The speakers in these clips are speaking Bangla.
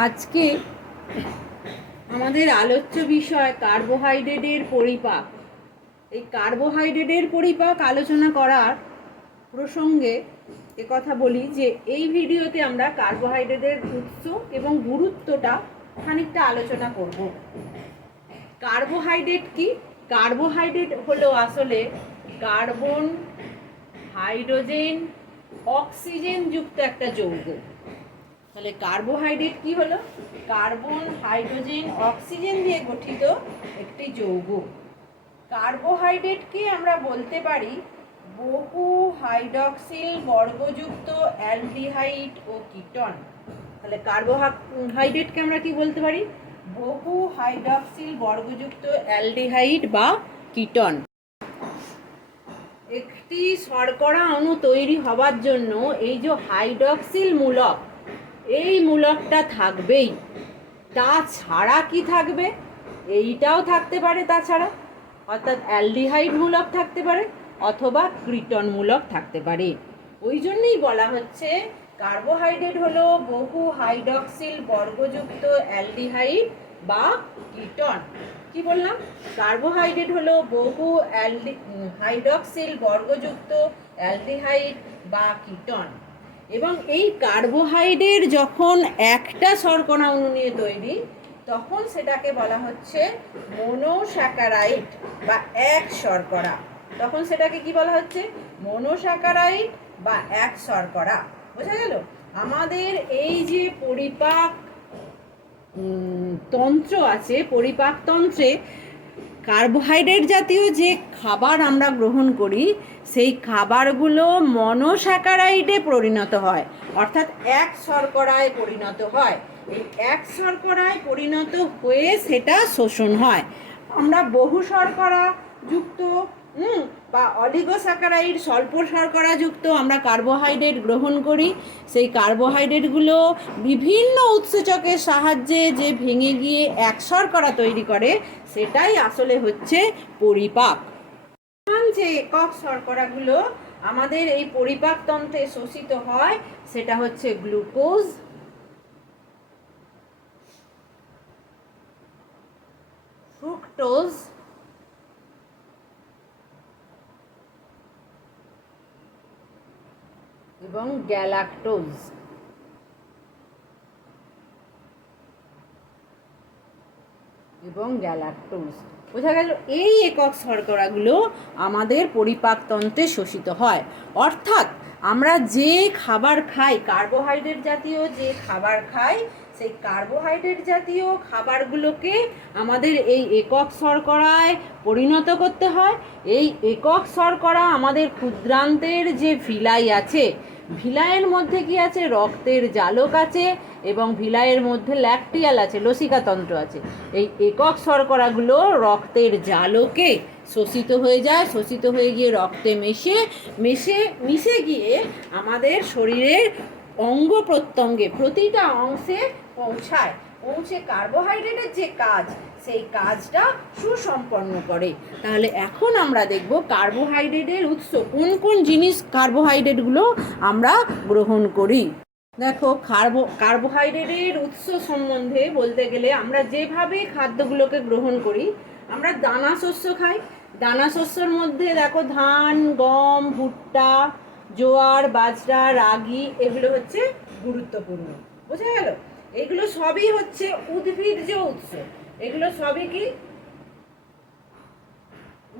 আজকে আমাদের আলোচ্য বিষয় কার্বোহাইড্রেটের পরিপাক। এই কার্বোহাইড্রেটের পরিপাক আলোচনা করার প্রসঙ্গে কথা বলি যে এই ভিডিওতে আমরা কার্বোহাইড্রেটের উৎস এবং গুরুত্বটা খানিকটা আলোচনা করব। কার্বোহাইড্রেট কি? কার্বোহাইড্রেট হলো আসলে কার্বন, হাইড্রোজেন, অক্সিজেন যুক্ত একটা যৌগ। তাহলে কার্বোহাইড্রেট কি হলো? কার্বন, হাইড্রোজেন, অক্সিজেন দিয়ে গঠিত একটি যৌগ। কার্বোহাইড্রেটকে আমরা বলতে পারি বহু হাইড্রক্সিল বর্গযুক্ত অ্যালডিহাইড ও কিটন। তাহলে কার্বোহাইড্রেটকে আমরা কি বলতে পারি? বহু হাইড্রক্সিল বর্গযুক্ত অ্যালডিহাইড বা কিটন। একটি শর্করা অণু তৈরি হবার জন্য এই যে হাইড্রক্সিল মূলক, এই মূলকটা থাকবেই। তাছাড়া কি থাকবে? এইটাও থাকতে পারে তাছাড়া, অর্থাৎ অ্যালডিহাইড মূলক থাকতে পারে অথবা ক্রিটন মূলক থাকতে পারে। ওই জন্যই বলা হচ্ছে কার্বোহাইড্রেট হলো বহু হাইড্রক্সিল বর্গযুক্ত অ্যালডিহাইড বা কিটন। কি বললাম? কার্বোহাইড্রেট হলো বহু হাইড্রক্সিল বর্গযুক্ত অ্যালডিহাইড বা কিটন। এবং এই কার্বোহাইড্রেট যখন একটা শর্করা অণু নিয়ে তৈরি, তখন সেটাকে বলা হচ্ছে মনোস্যাকারাইড বা এক শর্করা। তখন সেটাকে কি বলা হচ্ছে? মনোস্যাকারাইড বা এক শর্করা। বোঝা গেল? আমাদের এই যে পরিপাক তন্ত্র আছে, পরিপাক তন্ত্রে কার্বোহাইড্রেট জাতীয় যে খাবার আমরা গ্রহণ করি, সেই খাবারগুলো মনোস্যাকারাইডে পরিণত হয়, অর্থাৎ এক শর্করায় পরিণত হয়। এই এক শর্করায় পরিণত হয়ে সেটা শোষণ হয়। আমরা বহু শর্করা যুক্ত বা অলিগোস্যাকারাইড, স্বল্প শর্করা যুক্ত আমরা কার্বোহাইড্রেট গ্রহণ করি। সেই কার্বোহাইড্রেটগুলো বিভিন্ন উৎসেচকের সাহায্যে যে ভেঙে গিয়ে এক শর্করা তৈরি করে, সেটাই আসলে হচ্ছে পরিপাক। যে একক শর্করাগুলো আমাদের এই পরিপাক তন্ত্রে শোষিত হয় সেটা হচ্ছে গ্লুকোজ, ফ্রুক্টোজ, এবং গ্যালাক্টোজ। বোঝা গেল? এই একক শর্করাগুলো আমাদের পরিপাকতন্ত্রে শোষিত হয়। অর্থাৎ আমরা যে খাবার খাই, কার্বোহাইড্রেট জাতীয় যে খাবার খাই, সেই কার্বোহাইড্রেট জাতীয় খাবারগুলোকে আমাদের এই একক শর্করায় পরিণত করতে হয়। এই একক শর্করা আমাদের ক্ষুদ্রান্তের যে ভিলাই আছে, ভিলাইয়ের মধ্যে কি আছে? রক্তের জালক আছে, এবং ভিলাইয়ের মধ্যে ল্যাকটিয়াল আছে, লসিকাতন্ত্র আছে। এই একক শর্করাগুলো রক্তের জালকে শোষিত হয়ে যায়, শোষিত হয়ে গিয়ে রক্তে মিশে গিয়ে আমাদের শরীরের অঙ্গ প্রত্যঙ্গে প্রতিটা অংশে পৌঁছে কার্বোহাইড্রেটের যে কাজ, সেই কাজটা সুসম্পন্ন করে। তাহলে এখন আমরা দেখব কার্বোহাইড্রেটের উৎস, কোন কোন জিনিস কার্বোহাইড্রেটগুলো আমরা গ্রহণ করি। দেখো, কার্বোহাইড্রেটের উৎস সম্বন্ধে বলতে গেলে আমরা যেভাবে খাদ্যগুলোকে গ্রহণ করি, আমরা দানা শস্য খাই। দানা শস্যর মধ্যে দেখো ধান, গম, ভুট্টা, জোয়ার, বাজরা, রাগি, এগুলো হচ্ছে গুরুত্বপূর্ণ। বোঝা গেল? এগুলো সবই হচ্ছে উদ্ভিজ্জ উৎস। এগুলো সবই কি?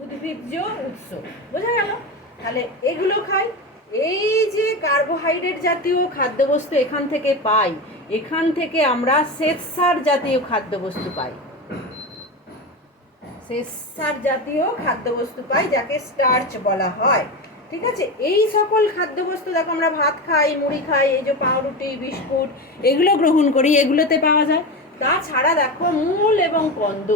উদ্ভিজ্জ উৎস। বোঝা গেল? তাহলে এগুলো খাই। এই যে কার্বোহাইড্রেট জাতীয় খাদ্যবস্তু এখান থেকে পাই, এখান থেকে আমরা শ্বেতসার জাতীয় খাদ্যবস্তু পাই। শ্বেতসার জাতীয় খাদ্যবস্তু পাই, যাকে স্টার্চ বলা হয়। ঠিক আছে? এই সকল খাদ্যবস্তু দেখো, আমরা ভাত খাই, মুড়ি খাই, এই যে পাউরুটি, বিস্কুট, এগুলো গ্রহণ করি, এগুলোতে পাওয়া যায়। তাছাড়া দেখো মূল এবং কন্দ,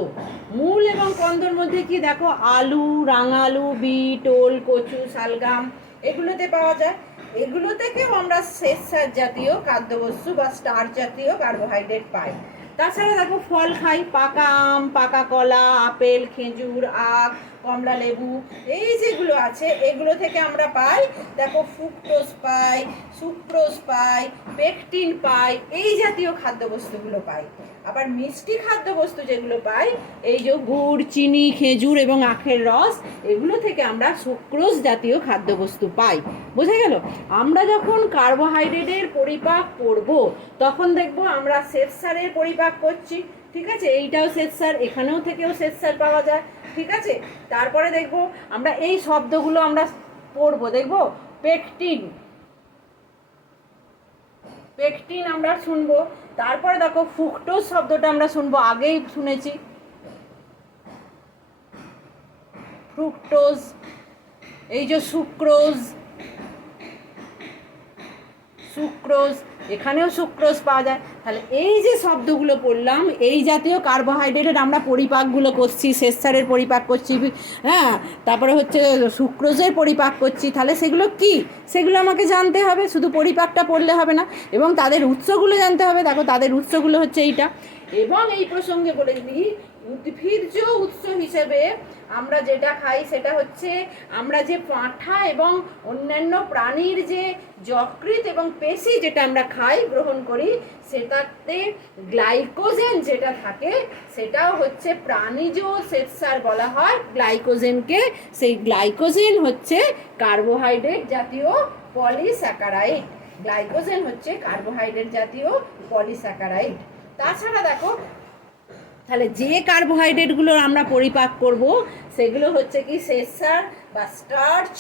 মূল এবং কন্দর মধ্যে কি? দেখো আলু, রাঙালু, বিট, ওল, কচু, শালগাম, এগুলোতে পাওয়া যায়। এগুলো থেকেও আমরা শ্বেতসার জাতীয় খাদ্যবস্তু বা স্টার্চ জাতীয় কার্বোহাইড্রেট পাই। তাছাড়া দেখো ফল খাই, পাকা আম, পাকা কলা, আপেল, খেজুর, আখ, কমলা লেবু, এই যেগুলো আছে এগুলো থেকে আমরা পাই, দেখো ফ্রুক্টোজ পাই, সুক্রোজ পাই, পেকটিন পাই, এই জাতীয় খাদ্যবস্তুগুলো পাই। আবার মিষ্টি খাদ্যবস্তু যেগুলো পাই, এই যে গুড়, চিনি, খেজুর এবং আখের রস, এগুলো থেকে আমরা সুক্রোজ জাতীয় খাদ্যবস্তু পাই। বোঝা গেল? আমরা যখন কার্বোহাইড্রেটের পরিপাক করব তখন দেখব আমরা শ্বেতসারের পরিপাক করছি, ঠিক আছে, এইটাও শ্বেতসার, এখানেও থেকেও শ্বেতসার পাওয়া যায়, ঠিক আছে। তারপরে দেখব আমরা এই শব্দগুলো আমরা পড়বো, দেখব পেকটিন, পেকটিন আমরা শুনবো। তারপরে দেখো ফ্রুক্টোজ শব্দটা আমরা শুনবো, আগেই শুনেছি ফ্রুক্টোজ, এই যে সুক্রোজ, সুক্রোজ, এখানেও সুক্রোজ পাওয়া যায়। তাহলে এই যে শব্দগুলো পড়লাম, এই জাতীয় কার্বোহাইড্রেটের আমরা পরিপাকগুলো করছি, শ্বেতসারের পরিপাক করছি, হ্যাঁ, তারপরে হচ্ছে সুক্রোজের পরিপাক করছি, তাহলে সেগুলো কি, সেগুলো আমাকে জানতে হবে, শুধু পরিপাকটা পড়লে হবে না, এবং তাদের উৎসগুলো জানতে হবে। দেখো তাদের উৎসগুলো হচ্ছে এইটা। এবং এই প্রসঙ্গে বলে দিই, উদ্ভিজ্জ উৎস হিসেবে আমরা যেটা খাই সেটা হচ্ছে আমরা যে পাঁঠা এবং অন্যান্য প্রাণীর যে যকৃৎ এবং পেশি যেটা আমরা খাই, গ্রহণ করি, সেটাতে গ্লাইকোজেন যেটা থাকে সেটাও হচ্ছে প্রাণীজ শ্বেতসার বলা হয় গ্লাইকোজেনকে। সেই গ্লাইকোজেন হচ্ছে কার্বোহাইড্রেট জাতীয় পলিস্যাকারাইড। গ্লাইকোজেন হচ্ছে কার্বোহাইড্রেট জাতীয় পলিস্যাকারাইড। তাছাড়া দেখো, তাহলে যে কার্বোহাইড্রেটগুলো আমরা পরিপাক করব সেগুলো হচ্ছে কি শ্বেতসার বা স্টার্চ,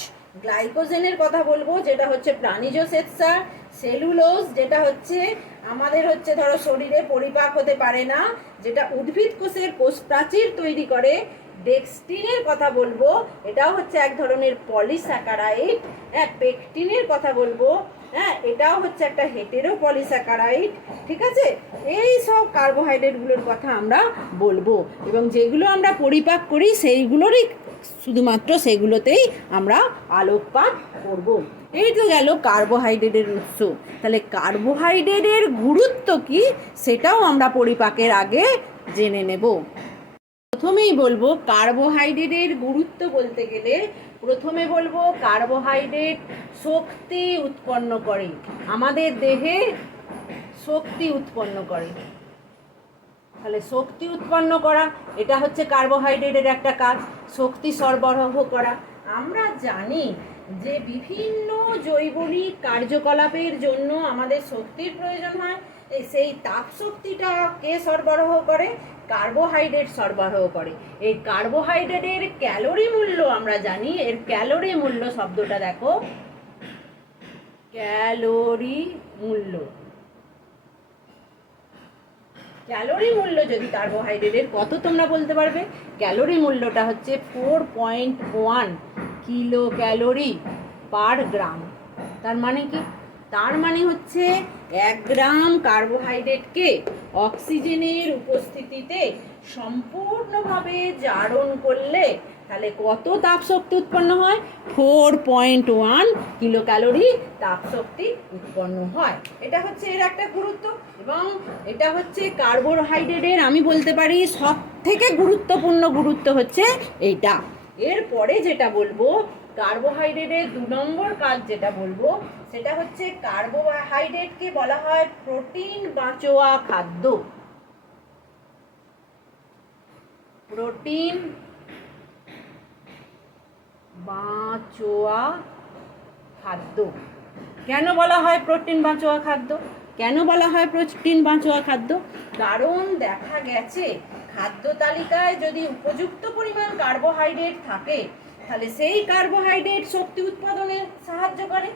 গ্লাইকোজেনের কথা বলবো যেটা হচ্ছে প্রাণীজ শ্বেতসার, সেলুলোজ যেটা হচ্ছে আমাদের হচ্ছে ধরো শরীরে পরিপাক হতে পারে না, যেটা উদ্ভিদ কোষের কোষ প্রাচীর তৈরি করে, ডেক্সটিনের কথা বলবো, এটাও হচ্ছে এক ধরনের পলিস্যাকারাইড, হ্যাঁ, পেকটিনের কথা বলবো, হ্যাঁ, এটাও হচ্ছে একটা হেটেরো পলিস্যাকারাইড, ঠিক আছে। এই সব কার্বোহাইড্রেটগুলোর কথা আমরা বলবো, এবং যেগুলো আমরা পরিপাক করি সেইগুলোরই শুধুমাত্র সেগুলোতেই আমরা আলোকপাত করব। এই তো গেল কার্বোহাইড্রেটের উৎস। তাহলে কার্বোহাইড্রেটের গুরুত্ব কি সেটাও আমরা পরিপাকের আগে জেনে নেব। প্রথমেই বলবো কার্বোহাইড্রেটের গুরুত্ব বলতে গেলে প্রথমে বলবো কার্বোহাইড্রেট শক্তি উৎপন্ন করে, আমাদের দেহে শক্তি উৎপন্ন করে। তাহলে শক্তি উৎপন্ন করা এটা হচ্ছে কার্বোহাইড্রেটের একটা কাজ, শক্তি সরবরাহ করা। আমরা জানি যে বিভিন্ন জৈবনিক কার্যকলাপের জন্য আমাদের শক্তির প্রয়োজন হয়, সেই তাপ শক্তিটা কে সরবরাহ করে? কার্বোহাইড্রেট সরবরাহ করে। এই কার্বোহাইড্রেটের ক্যালোরি মূল্য আমরা জানি, এর ক্যালোরি মূল্য শব্দটা দেখো, ক্যালোরি মূল্য, ক্যালোরি মূল্য যদি কার্বোহাইড্রেটের কত তোমরা বলতে পারবে? ক্যালোরি মূল্যটা হচ্ছে 4.1 কিলো ক্যালোরি পার গ্রাম। তার মানে কি? তার মানে হচ্ছে 1 গ্রাম কার্বোহাইড্রেটকে অক্সিজেনের উপস্থিতিতে সম্পূর্ণভাবে জারণ করলে তাহলে কত তাপশক্তি উৎপন্ন হয়? 4.1 কিলো ক্যালোরি তাপশক্তি উৎপন্ন হয়। এটা হচ্ছে এর একটা গুরুত্ব, এবং এটা হচ্ছে কার্বোহাইড্রেটের আমি বলতে পারি সব থেকে গুরুত্বপূর্ণ গুরুত্ব হচ্ছে এইটা। এরপরে যেটা বলবো কার্বোহাইড্রেটের 2 নম্বর কাজ যেটা বলবো সেটা হচ্ছে কার্বোহাইড্রেটকে বলা হয় প্রোটিন বাঁচোয়া খাদ্য। প্রোটিন বাঁচোয়া খাদ্য। কেন বলা হয় প্রোটিন বাঁচোয়া খাদ্য? কেন বলা হয় প্রোটিন বাঁচোয়া খাদ্য? কারণ দেখা গেছে খাদ্য তালিকায় যদি উপযুক্ত পরিমাণ কার্বোহাইড্রেট থাকে তাহলে সেই কার্বোহাইড্রেট শক্তি উৎপাদনে সাহায্য করে।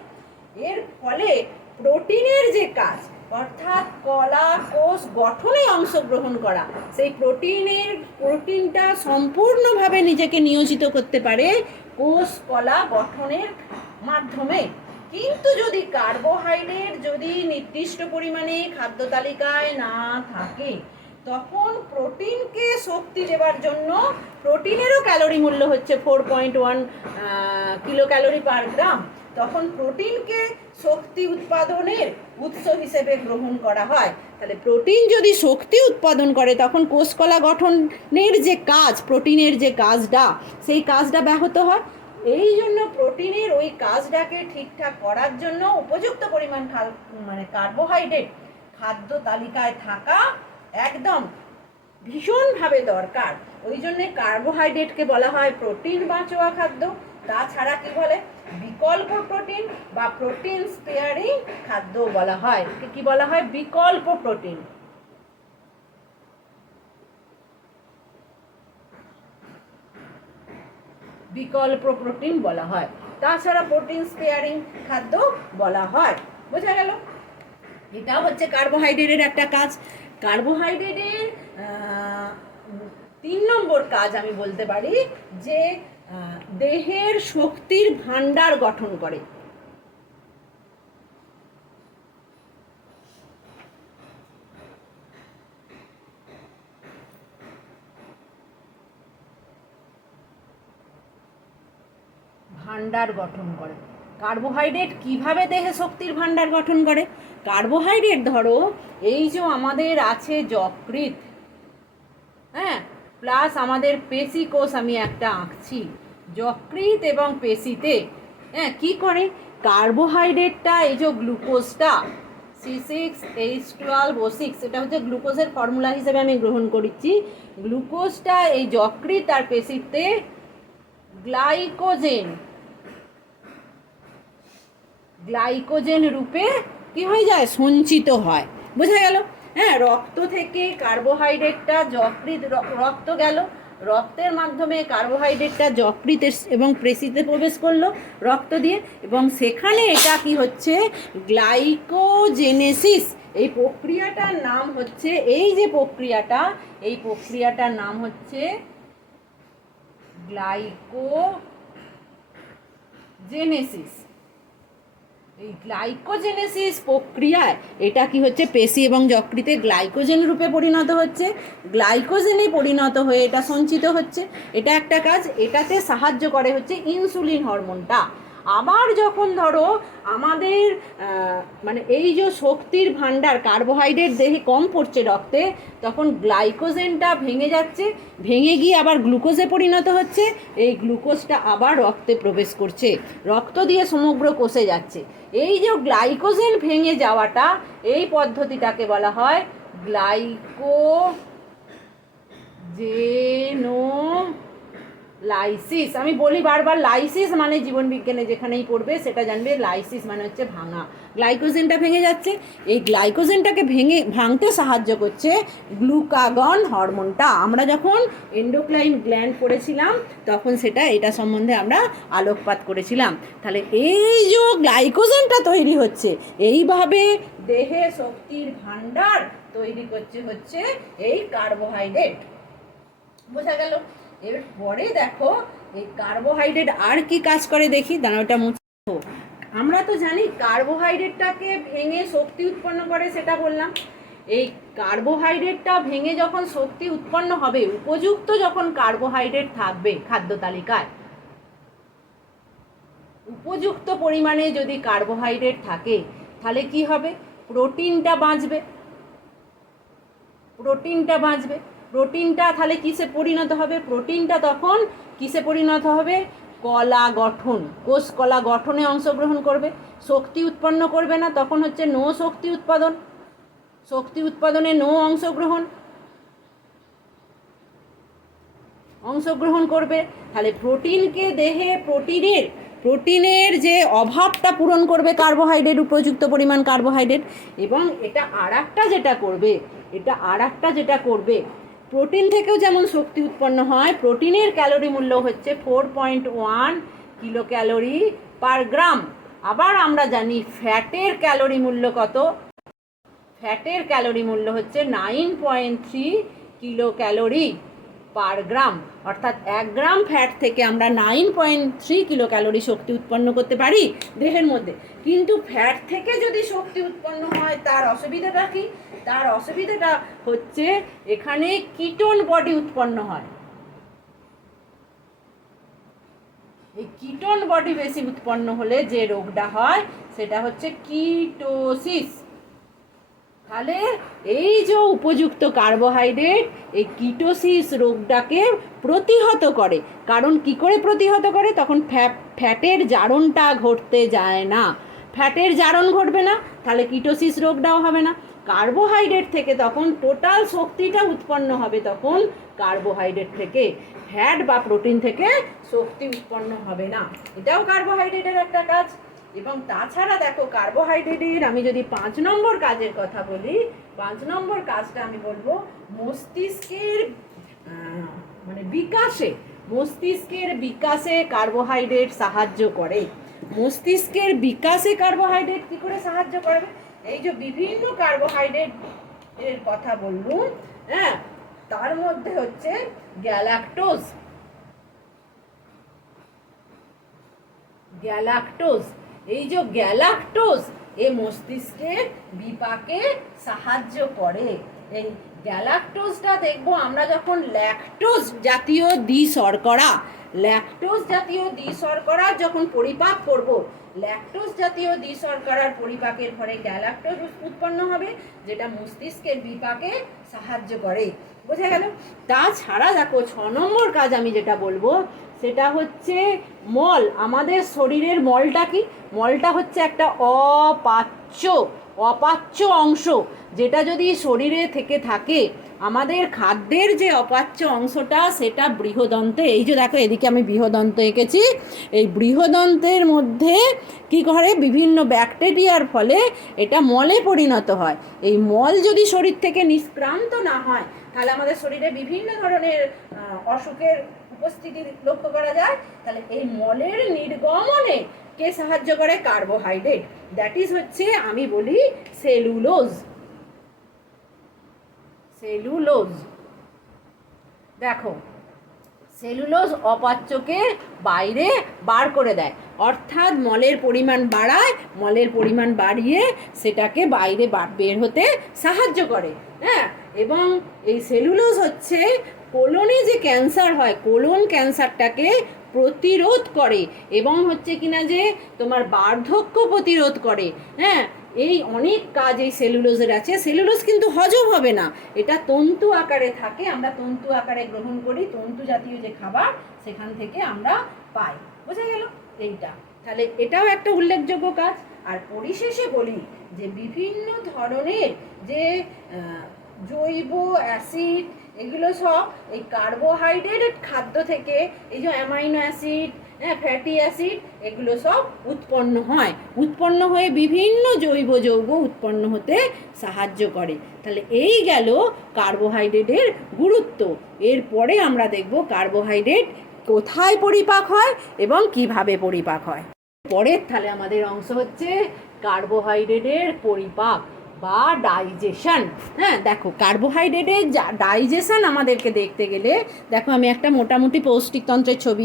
এর ফলে প্রোটিনের যে কাজ, অর্থাৎ কলা কোষ গঠনে অংশগ্রহণ করা, সেই প্রোটিনটা সম্পূর্ণভাবে নিজেকে নিয়োজিত করতে পারে কোষ কলা গঠনের মাধ্যমে। কিন্তু যদি কার্বোহাইড্রেট যদি নির্দিষ্ট পরিমাণে খাদ্য তালিকায় না থাকে তখন প্রোটিনকে শক্তি দেওয়ার জন্য প্রোটিনেরও ক্যালোরি মূল্য হচ্ছে 4.1 কিলো ক্যালোরি পার গ্রাম। তখন প্রোটিনকে শক্তি উৎপাদনের উৎস হিসেবে গ্রহণ করা হয়। তাহলে প্রোটিন যদি শক্তি উৎপাদন করে তখন কোষকলা গঠনের যে কাজ, প্রোটিনের যে কাজটা, সেই কাজটা ব্যাহত হয়। এই জন্য প্রোটিনের ওই কাজটাকে ঠিকঠাক করার জন্য উপযুক্ত পরিমাণ কার্বোহাইড্রেট খাদ্য তালিকায় থাকা একদম ভীষণভাবে দরকার। ওই জন্যে কার্বোহাইড্রেটকে বলা হয় প্রোটিন বাঁচোয়া খাদ্য। তাছাড়া কি বলে, বিকল্প প্রোটিন বা প্রোটিন স্পেয়ারিং খাদ্য বলা হয়। কি বলা হয়? বিকল্প প্রোটিন। বিকল্প প্রোটিন বলা হয়। তাছাড়া প্রোটিন স্পেয়ারিং খাদ্য বলা হয়। বোঝা গেল? এটা হচ্ছে কার্বোহাইড্রেটের একটা কাজ। কার্বোহাইড্রেটের 3 নম্বর কাজ আমি বলতে পারি যে দেহের শক্তির ভাণ্ডার গঠন করে। ভাণ্ডার গঠন করে। কার্বোহাইড্রেট কিভাবে দেহে শক্তির ভাণ্ডার গঠন করে? কার্বোহাইড্রেট ধরো এই যে আমাদের আছে যকৃৎ, হ্যাঁ, প্লাস আমাদের পেশি কোষ আমি একটা আঁকছি, যকৃৎ এবং পেশিতে হ্যাঁ কী করে কার্বোহাইড্রেটটা, এই যে গ্লুকোজটা C6H12O6, এটা হচ্ছে গ্লুকোজের ফর্মুলা হিসেবে আমি গ্রহণ করছি। গ্লুকোজটা এই যকৃৎ আর পেশিতে গ্লাইকোজেন রূপে কি হয়ে যায়? সঞ্চিত হয়। বোঝা গেল? হ্যাঁ, রক্ত থেকে কার্বোহাইড্রেটটা যকৃৎ, রক্ত গেল, রক্তের মাধ্যমে কার্বোহাইড্রেটটা যকৃৎ এবং পেশিতে প্রবেশ করলো রক্ত দিয়ে, এবং সেখানে এটা কি হচ্ছে? গ্লাইকোজেনেসিস। এই প্রক্রিয়াটার নাম হচ্ছে, এই যে প্রক্রিয়াটা, এই প্রক্রিয়াটার নাম হচ্ছে গ্লাইকোজেনেসিস। এই গ্লাইকোজেনেসিস প্রক্রিয়ায় এটা কি হচ্ছে? পেশি এবং যকৃতে গ্লাইকোজেন রূপে পরিণত হচ্ছে, গ্লাইকোজেনে পরিণত হয়ে এটা সঞ্চিত হচ্ছে। এটা একটা কাজ। এটাতে সাহায্য করে হচ্ছে ইনসুলিন হরমোনটা। আবার যখন ধরো আমাদের এই যে শক্তির ভাণ্ডার, কার্বোহাইড্রেট দেহে কম পড়ছে রক্তে, তখন গ্লাইকোজেনটা ভেঙে যাচ্ছে, ভেঙে গিয়ে আবার গ্লুকোজে পরিণত হচ্ছে। এই গ্লুকোজটা আবার রক্তে প্রবেশ করছে, রক্ত দিয়ে সমগ্র কোষে যাচ্ছে। এই যে গ্লাইকোজেন ভেঙে যাওয়াটা, এই পদ্ধতিটাকে বলা হয় গ্লাইকোজেনোলাইসিস। আমি বলি বারবার, লাইসিস মানে জীবনবিজ্ঞানে যেখানেই পড়বে সেটা জানবে, লাইসিস মানে হচ্ছে ভাঙা। গ্লাইকোজেনটা ভেঙে যাচ্ছে, এই গ্লাইকোজেনটাকে ভাঙতে সাহায্য করছে গ্লুকাগন হরমোনটা। আমরা যখন এন্ডোক্রাইন গ্ল্যান্ড করেছিলাম তখন এটা সম্বন্ধে আমরা আলোকপাত করেছিলাম। তাহলে এই যে গ্লাইকোজেনটা তৈরি হচ্ছে, এইভাবে দেহে শক্তির ভাণ্ডার তৈরি করছে হচ্ছে এই কার্বোহাইড্রেট। বোঝা গেল? এরপরে দেখো এই কার্বোহাইড্রেট আর কি কাজ করে দেখি, দানাটা মুছো। আমরা তো জানি কার্বোহাইড্রেটটাকে ভেঙে শক্তি উৎপন্ন করে, সেটা বললাম। এই কার্বোহাইড্রেটটা ভেঙে যখন শক্তি উৎপন্ন হবে, উপযুক্ত যখন কার্বোহাইড্রেট থাকবে খাদ্য তালিকায়, উপযুক্ত পরিমাণে যদি কার্বোহাইড্রেট থাকে, তাহলে কি হবে? প্রোটিনটা বাঁচবে। প্রোটিনটা তাহলে কিসে পরিণত হবে? প্রোটিনটা তখন কিসে পরিণত হবে? কলা গঠন, কোষ কলা গঠনে অংশগ্রহণ করবে। শক্তি উৎপন্ন করবে না, তখন হচ্ছে নো শক্তি উৎপাদন। শক্তি উৎপাদনে নো অংশগ্রহণ করবে। তাহলে প্রোটিনকে দেহে প্রোটিনের যে অভাবটা পূরণ করবে কার্বোহাইড্রেট, উপযুক্ত পরিমাণ কার্বোহাইড্রেট। এবং এটা আর একটা যেটা করবে, প্রোটিন থেকেও যেমন শক্তি উৎপন্ন হয়, প্রোটিনের ক্যালোরি মূল্য হচ্ছে 4.1 কিলো ক্যালোরি পার গ্রাম। আবার আমরা জানি ফ্যাটের ক্যালোরি মূল্য কত? ফ্যাটের ক্যালোরি মূল্য হচ্ছে 9.3 কিলো ক্যালোরি পার গ্রাম। অর্থাৎ 1 গ্রাম ফ্যাট থেকে আমরা 9.3 কিলো ক্যালোরি শক্তি উৎপন্ন করতে পারি দেহের মধ্যে। কিন্তু ফ্যাট থেকে যদি শক্তি উৎপন্ন হয়, তার অসুবিধাটা কি? তার অসুবিধাটা হচ্ছে এখানে কিটোন বডি উৎপন্ন হয়। এই কিটোন বডি বেশি উৎপন্ন হলে যে রোগটা হয় সেটা হচ্ছে কিটোসিস। তাহলে এই যে উপযুক্ত কার্বোহাইড্রেট এই কিটোসিস রোগটাকে প্রতিহত করে। কারণ কি করে প্রতিহত করে? তখন ফ্যাটের জারণটা ঘটতে যায় না। ফ্যাটের জারণ ঘটবে না, তাহলে কিটোসিস রোগটাও হবে না। কার্বোহাইড্রেট থেকে তখন টোটাল শক্তিটা উৎপন্ন হবে, তখন কার্বোহাইড্রেট থেকে। ফ্যাট বা প্রোটিন থেকে শক্তি উৎপন্ন হবে না। এটাও কার্বোহাইড্রেটের একটা কাজ। এবং তাছাড়া দেখো কার্বোহাইড্রেটের আমি যদি 5 নম্বর কাজের কথা বলি, 5 নম্বর কাজটা আমি বলবো মস্তিষ্কের মস্তিষ্কের বিকাশে কার্বোহাইড্রেট সাহায্য করে। মস্তিষ্কের বিকাশে কার্বোহাইড্রেট কি করে সাহায্য করবে? এই যে বিভিন্ন কার্বোহাইড্রেট এর কথা বললুম, হ্যাঁ, তার মধ্যে হচ্ছে গ্যালাক্টোজ। এই যে গ্যালাক্টোজ এই মস্তিষ্কের বিপাকে সাহায্য করে। এই গ্যালাক্টোজটা দেখবো আমরা যখন ল্যাকটোজ জাতীয় দ্বিশর্করা যখন পরিপাক করব, ল্যাকটোজ জাতীয় দ্বিশর্করার পরিপাকের ফলে গ্যালাক্টোজ উৎপন্ন হবে, যেটা মস্তিষ্কের বিপাকে সাহায্য করে। বোঝা গেল? তাছাড়া দেখো 6 নম্বর কাজ আমি যেটা বলবো সেটা হচ্ছে মল। আমাদের শরীরের মলটা কি? মলটা হচ্ছে একটা অপাচ্য অংশ, যেটা যদি শরীরে থেকে থাকে, আমাদের খাদ্যের যে অপাচ্য অংশটা সেটা বৃহদন্তে, এই যে দেখো এদিকে আমি বৃহদন্ত এঁকেছি, এই বৃহদন্তের মধ্যে কি করে বিভিন্ন ব্যাকটেরিয়ার ফলে এটা মলে পরিণত হয়। এই মল যদি শরীর থেকে নিষ্ক্রান্ত না হয় তাহলে আমাদের শরীরে বিভিন্ন ধরনের অসুখের উপস্থিতি লক্ষ্য করা যায়। তাহলে এই মলের নির্গমনে কে সাহায্য করে? কার্বোহাইড্রেট। দ্যাট ইজ হচ্ছে আমি বলি সেলুলোজ। দেখো সেলুলোজ অপাচ্যকে বাইরে বার করে দেয়, অর্থাৎ মলের পরিমাণ বাড়ায়, মলের পরিমাণ বাড়িয়ে সেটাকে বাইরে বের হতে সাহায্য করে। হ্যাঁ, এবং এই সেলুলোজ হচ্ছে কোলনে যে ক্যান্সার হয়, কোলন ক্যান্সারটাকে প্রতিরোধ করে এবং হচ্ছে কিনা যে তোমার বার্ধক্য প্রতিরোধ করে। হ্যাঁ, এই অনেক কাজ এই সেলুলোজের আছে। সেলুলোজ কিন্তু হজম হবে না, এটা তন্তু আকারে থাকে, আমরা তন্তু আকারে গ্রহণ করি, তন্তু জাতীয় যে খাবার সেখান থেকে আমরা পাই। বোঝা গেল এইটা? তাহলে এটাও একটা উল্লেখযোগ্য কাজ। আর পরিশেষে বলি যে বিভিন্ন ধরনের যে জৈব অ্যাসিড এগুলো সব এই কার্বোহাইড্রেট খাদ্য থেকে, এই যে অ্যামাইনো অ্যাসিড, হ্যাঁ, ফ্যাটি অ্যাসিড, এগুলো সব উৎপন্ন হয়ে বিভিন্ন জৈব যৌগ উৎপন্ন হতে সাহায্য করে। তাহলে এই গেল কার্বোহাইড্রেটের গুরুত্ব। এরপরে আমরা দেখব কার্বোহাইড্রেট কোথায় পরিপাক হয় এবং কিভাবে পরিপাক হয়। পরের তাহলে আমাদের অংশ হচ্ছে কার্বোহাইড্রেটের পরিপাক বা ডাইজেশন। হ্যাঁ, দেখো কার্বোহাইড্রেটের ডাইজেশন আমাদেরকে দেখতে গেলে দেখো আমি একটা মোটামুটি পৌষ্টিকতন্ত্রের ছবি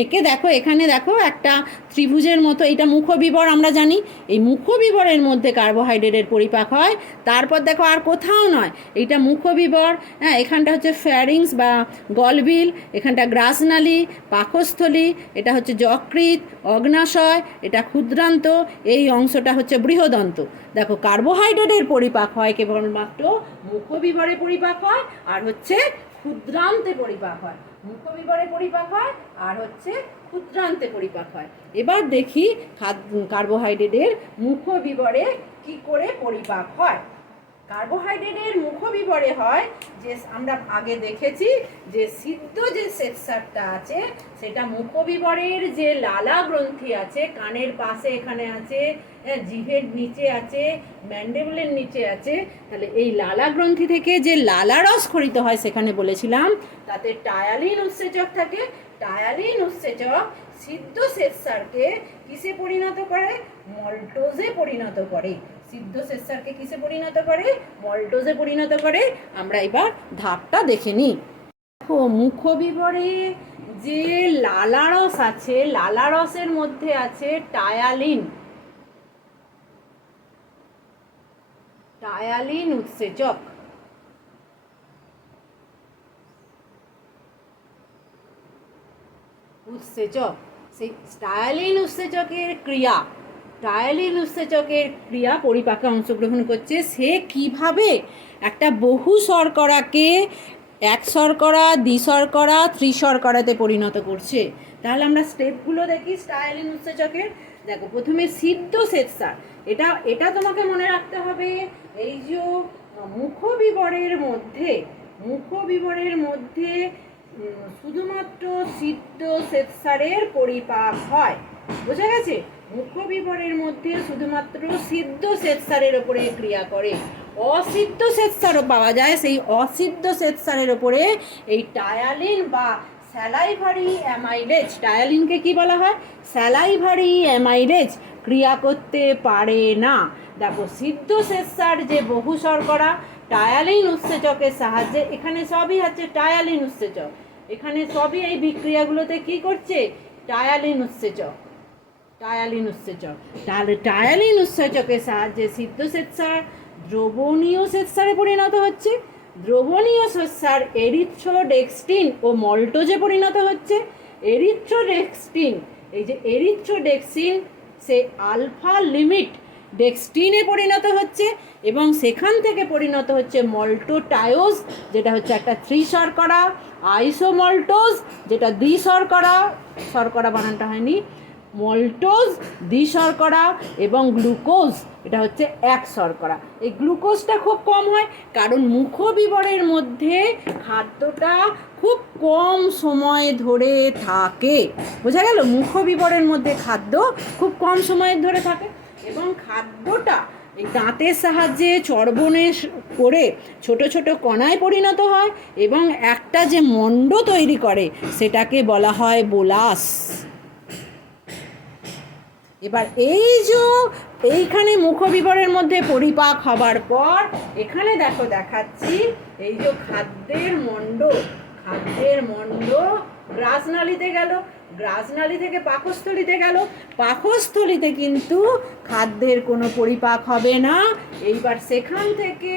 এঁকে দেখো এখানে দেখো একটা ত্রিভুজের মতো, এটা মুখবিবর আমরা জানি, এই মুখবিবরের মধ্যে কার্বোহাইড্রেটের পরিপাক হয়। তারপর দেখো আর কোথাও নয়, এইটা মুখবিবর, হ্যাঁ, এখানটা হচ্ছে ফ্যারিংস বা গলবিল, এখানটা গ্রাসনালী, পাকস্থলী, এটা হচ্ছে যকৃৎ, অগ্নাশয়, এটা ক্ষুদ্রান্ত, এই অংশটা হচ্ছে বৃহদন্ত। দেখো কার্বোহাইড্রেটের পরিপাক হয় কেবলমাত্র মুখবিবরে পরিপাক হয় আর হচ্ছে ক্ষুদ্রান্তে পরিপাক হয়। মুখবিবরে পরিপাক হয় আর হচ্ছে ক্ষুদ্রান্তে পরিপাক হয়। এবার দেখি কার্বোহাইড্রেটের মুখবিবরে কি করে পরিপাক হয়। কার্বোহাইড্রেটের মুখবিবরে হয় যে আমরা আগে দেখেছি যে সিদ্ধ যে শ্বেতসারটা আছে সেটা মুখবিবরের যে লালা গ্রন্থি আছে, কানের পাশে এখানে আছে, জিভের নিচে আছে, ম্যান্ডিবলের নিচে আছে, তাহলে এই লালা গ্রন্থি থেকে যে লালা রস খরিত হয় সেখানে বলেছিলাম তাতে টায়ালিন উৎসেচক থাকে। টায়ালিন উৎসেচক সিদ্ধ শ্বেতসারকে কিসে পরিণত করে? মল্টোজে পরিণত করে। সিদ্ধ শ্বেতসারকে কিসে পরিণত করে? মল্টোজে পরিণত করে। আমরা এবার ধাপটা দেখে নিই। দেখো মুখবিবরে যে লালারস আছে, লালারসের মধ্যে আছে টায়ালিন উৎসেচক। সেই টায়ালিন উৎসেচকের ক্রিয়া, টায়ালিন উৎসেচকের ক্রিয়া পরিপাকে অংশগ্রহণ করছে। সে কিভাবে একটা বহু শর্করাকে এক শর্করা, দ্বিশর্করা, ত্রিশর্করাতে পরিণত করছে। তাহলে আমরা স্টেপগুলো দেখি টায়ালিন উৎসেচকের। দেখো, প্রথমে সিদ্ধ শ্বেতসার, এটা তোমাকে মনে রাখতে হবে। এই যে মুখবিবরের মধ্যে শুধুমাত্র সিদ্ধ শ্বেতসারের পরিপাক হয়। বোঝা গেছে? মুখবিবরের মধ্যে শুধুমাত্র সিদ্ধ শ্বেতসারের ওপরে ক্রিয়া করে। অসিদ্ধ শ্বেতসারও পাওয়া যায়। সেই অসিদ্ধ শ্বেতসারের ওপরে এই টায়ালিন বা স্যালাইভারি অ্যামাইলেজ, টায়ালিনকে কি বলা হয়? স্যালাইভারি অ্যামাইলেজ ক্রিয়া করতে পারে না। দেখো, সিদ্ধ শ্বেতসার যে বহু শর্করা টায়ালিন উৎসেচকের সাহায্যে, এখানে সবই হচ্ছে টায়ালিন উৎসেচক, এখানে সবই এই বিক্রিয়াগুলোতে কি করছে? টায়ালিন উৎসেচক। তাহলে টায়ালিন উৎসেচকের সাহায্যে সিদ্ধ শ্বেতসার দ্রবণীয় শ্বেতসারে পরিণত হচ্ছে। দ্রবণীয় শ্বেতসার এরিথ্রোডেক্সটিন ও মল্টোজে পরিণত হচ্ছে। এরিথ্রোডেক্সটিন, এই যে এরিথ্রোডেক্সিন, সে আলফা লিমিট ডেক্সটিনে পরিণত হচ্ছে এবং সেখান থেকে পরিণত হচ্ছে মল্টোটায়োজ, যেটা হচ্ছে একটা ত্রিশর্করা, আইসোমল্টোজ যেটা দ্বিশর্করা, শর্করা বানানটা হয়নি, মল্টোজ দ্বিশর্করা, এবং গ্লুকোজ এটা হচ্ছে এক শর্করা। এই গ্লুকোজটা খুব কম হয় কারণ মুখবিবরের মধ্যে খাদ্যটা খুব কম সময় ধরে থাকে। বোঝা গেল? মুখবিবরের মধ্যে খাদ্য খুব কম সময় ধরে থাকে এবং খাদ্যটা এই দাঁতের সাহায্যে চর্বণে করে ছোট ছোট কণায় পরিণত হয় এবং একটা যে মণ্ড তৈরি করে সেটাকে বলা হয় বোলাস। এবার এই যে এইখানে মুখবিবরের মধ্যে পরিপাক হবার পর এখানে দেখো দেখাচ্ছি, এই যে খাদ্যের মণ্ড গ্রাসনালীতে গেল, গ্রাসনালী থেকে পাকস্থলীতে গেল, পাকস্থলীতে কিন্তু খাদ্যের কোনো পরিপাক হবে না। এইবার সেখান থেকে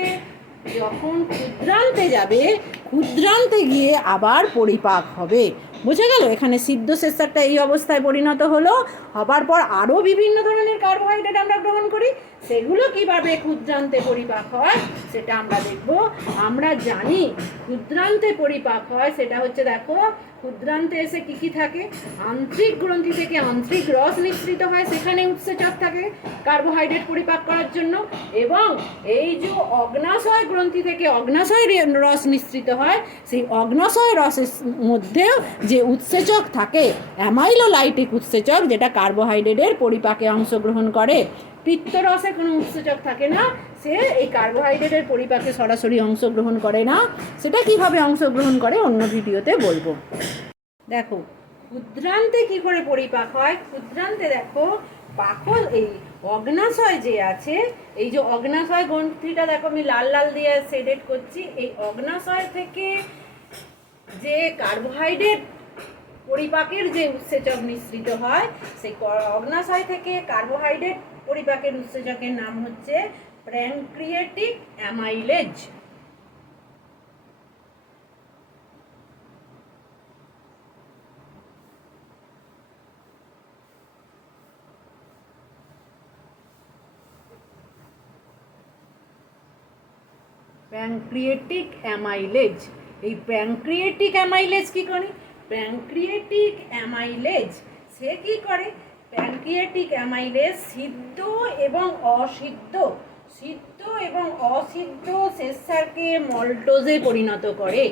যখন ক্ষুদ্রান্তে যাবে, ক্ষুদ্রান্তে গিয়ে আবার পরিপাক হবে। বোঝা গেল? এখানে সিদ্ধ শ্বেতসারটা এই অবস্থায় পরিণত হলো, হবার পর আরও বিভিন্ন ধরনের কার্বোহাইড্রেট আমরা গ্রহণ করি, সেগুলো কিভাবে ক্ষুদ্রান্তে পরিপাক হয় সেটা আমরা দেখব। আমরা জানি ক্ষুদ্রান্তে পরিপাক হয়, সেটা হচ্ছে দেখো ক্ষুদ্রান্তে এসে কী কী থাকে? আন্ত্রিক গ্রন্থি থেকে আন্ত্রিক রস নিঃসৃত হয়, সেখানে উৎসেচক থাকে কার্বোহাইড্রেট পরিপাক করার জন্য, এবং এই যে অগ্নাশয় গ্রন্থি থেকে অগ্নাশয় রস নিঃসৃত হয়, সেই অগ্নাশয় রসের মধ্যেও যে উৎসেচক থাকে অ্যামাইলোলাইটিক উৎসেচক, যেটা কার্বোহাইড্রেটের পরিপাকে অংশগ্রহণ করে। পিত্তরসে কোনো উৎসেচক থাকে না, সে এই কার্বোহাইড্রেটের পরিপাকে সরাসরি অংশগ্রহণ করে না। সেটা কিভাবে অংশগ্রহণ করে অন্য ভিডিওতে বলবো। দেখো ক্ষুদ্রান্তে কি করে পরিপাক হয়। ক্ষুদ্রান্তে দেখো এই অগ্নাশয় যে আছে, এই যে অগ্নাশয় গ্রন্থিটা দেখো আমি লাল লাল দিয়ে শেডেড করছি, এই অগ্নাশয় থেকে যে কার্বোহাইড্রেট পরিপাকের যে উৎসেচক নিঃসৃত হয়, সেই অগ্নাশয় থেকে কার্বোহাইড্রেট পরিপাকের উৎসেচকের নাম হচ্ছে প্যানক্রিয়েটিক অ্যামাইলেজ। প্যানক্রিয়েটিক অ্যামাইলেজ, এই প্যানক্রিয়েটিক অ্যামাইলেজ কি করে? প্যানক্রিয়েটিক অ্যামাইলেজ সে কি করে? প্যানক্রিয়েটিক অ্যামাইলেজ সিদ্ধ এবং অসিদ্ধ শ্বেতসারকে মল্টোজে পরিণত করে।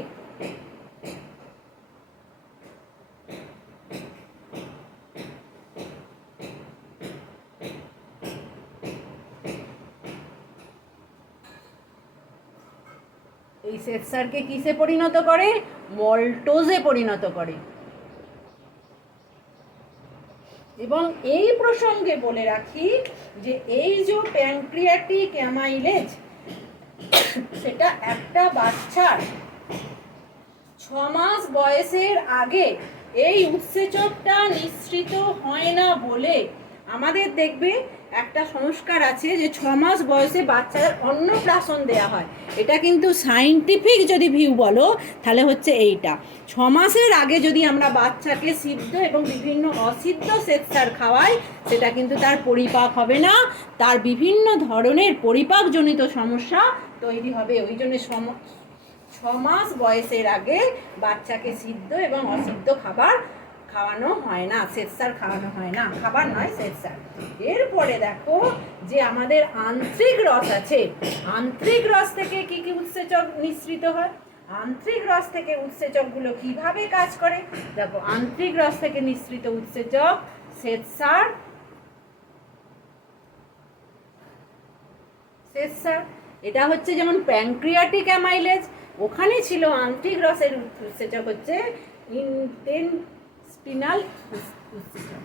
এই শ্বেতসারকে কিসে পরিণত করে? মল্টোজে পরিণত করে। এবং এই প্রসঙ্গে বলে রাখি যে এই যে প্যানক্রিয়াটিক অ্যামাইলেজ, সেটা একটা বাচ্চার 6 মাস বয়সের আগে এই উৎসেচকটা নিঃসৃত হয় না বলে আমাদের দেখবে একটা সংস্কার আছে যে 6 মাস বয়সে বাচ্চাদের অন্নপ্রাশন দেওয়া হয়। এটা কিন্তু সায়েন্টিফিক যদি ভিউ বলো তাহলে হচ্ছে এইটা। 6 মাসের আগে যদি আমরা বাচ্চাকে সিদ্ধ এবং বিভিন্ন অসিদ্ধ শ্বেতসার খাওয়াই, সেটা কিন্তু তার পরিপাক হবে না, তার বিভিন্ন ধরনের পরিপাকজনিত সমস্যা তৈরি হবে। ওই জন্য 6 মাস বয়সের আগে বাচ্চাকে সিদ্ধ এবং অসিদ্ধ খাবার খাওয়ানো হয় না, শ্বেতসার খাওয়ানো হয় না, খাবার নয় শ্বেতসার। এরপরে দেখো যে আমাদের আন্ত্রিক রস আছে, আন্ত্রিক রস থেকে কি কি উৎসেচক নিঃসৃত হয়, আন্ত্রিক রস থেকে উৎসেচকগুলো কিভাবে কাজ করে দেখো। আন্ত্রিক রস থেকে নিঃসৃত উৎসেচক শ্বেতসার, শ্বেতসার এটা হচ্ছে যেমন প্যানক্রিয়াটিক অ্যামাইলেজ, ওখানে ছিল আন্ত্রিক রসের উৎসেচক হচ্ছে ইন্টেস্টিনাল উৎসেচক।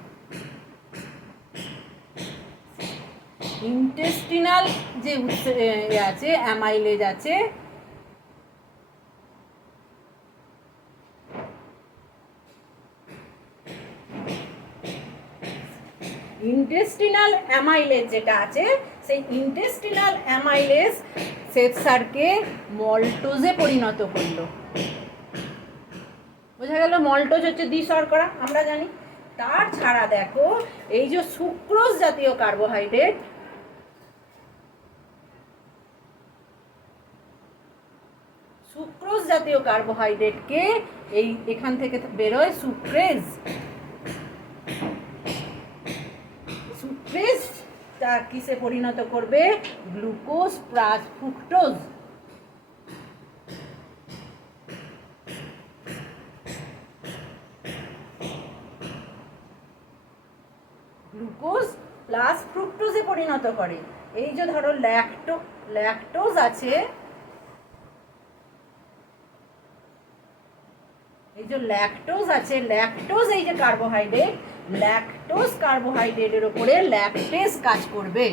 ইন্টেস্টিনাল যে আছে অ্যামাইলেজ আছে, ইন্টেস্টিনাল অ্যামাইলেজ যেটা আছে, সেই ইন্টেস্টিনাল অ্যামাইলেজ শ্বেতসারকে মল্টোজে পরিণত করলো। বোঝা গেল? মল্টোজ হচ্ছে দ্বিশর্করা, আমরা জানি। তার ছাড়া দেখো এই যে সুক্রোজ জাতীয় কার্বোহাইড্রেট, সুক্রোজ জাতীয় কার্বোহাইড্রেটকে এই এখান থেকে বেরোয় সুক্রেজ। সুক্রেজটা কিসে পরিণত করবে? Glucose plus fructose. Glucose plus ফ্রুক্টোজে পরিণত করে। এই যে ধরো ল্যাকটোজ আছে, এই যে ল্যাকটোজ আছে, ল্যাকটোজ এই যে কার্বোহাইড্রেট, ল্যাকটোজ কার্বোহাইড্রেটের উপরে ল্যাকটেজ কাজ করবে।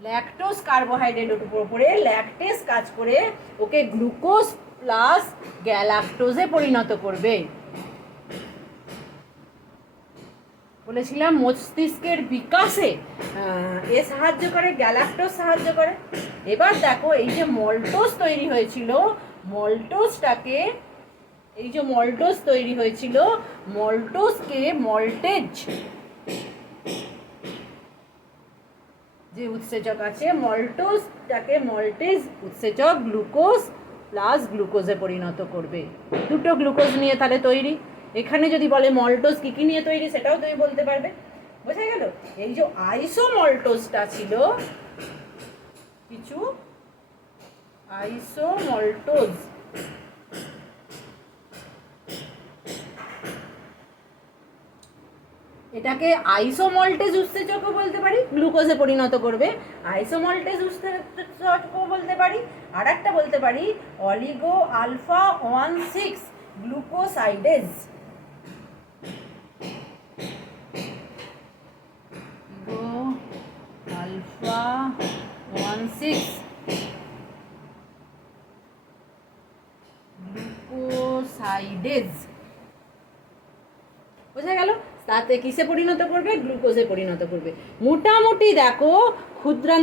ল্যাকটোজ কার্বোহাইড্রেটের উপরে ল্যাকটেজ কাজ করে ওকে গ্লুকোজ প্লাস গ্যালাক্টোজে পরিণত করবে। বলেছিলাম মস্তিষ্কের বিকাশে এ সাহায্য করে, গ্যালাক্টোজ সাহায্য করে। এবার দেখো এই যে মল্টোজ তৈরি হয়েছিল, মল্টোজটাকে, এই যে মল্টোজ তৈরি হয়েছিল, মল্টোজকে মল্টেজ যে উৎসেচক আছে, মল্টোজটাকে মল্টেজ উৎসেচক গ্লুকোজ প্লাস গ্লুকোজে পরিণত করবে। দুটো গ্লুকোজ নিয়ে তাহলে তৈরি। এখানে যদি বলে মল্টোজ কী কী নিয়ে তৈরি, সেটাও তুমি বলতে পারবে। বোঝা গেল? এই যে আইসোমল্টোজটা ছিল, কিছু আইসোমল্টোজ, এটাকে আইসোমল্টেজ উৎসেচকও বলতে পারি, গ্লুকোজে পরিণত করবে। আইসোমল্টেজ উৎসেচকও বলতে পারি। আর একটা বলতে পারি অলিগো আলফা 1,6 গ্লুকোসাইডেজ। আলফা 1,6 গ্লুকোসাইডেজ। বোঝা গেল? তাতে কিসে পরিণত করবে? গ্লুকোজে পরিণত করবে। মোটামুটি দেখো ক্ষুদ্রান্ত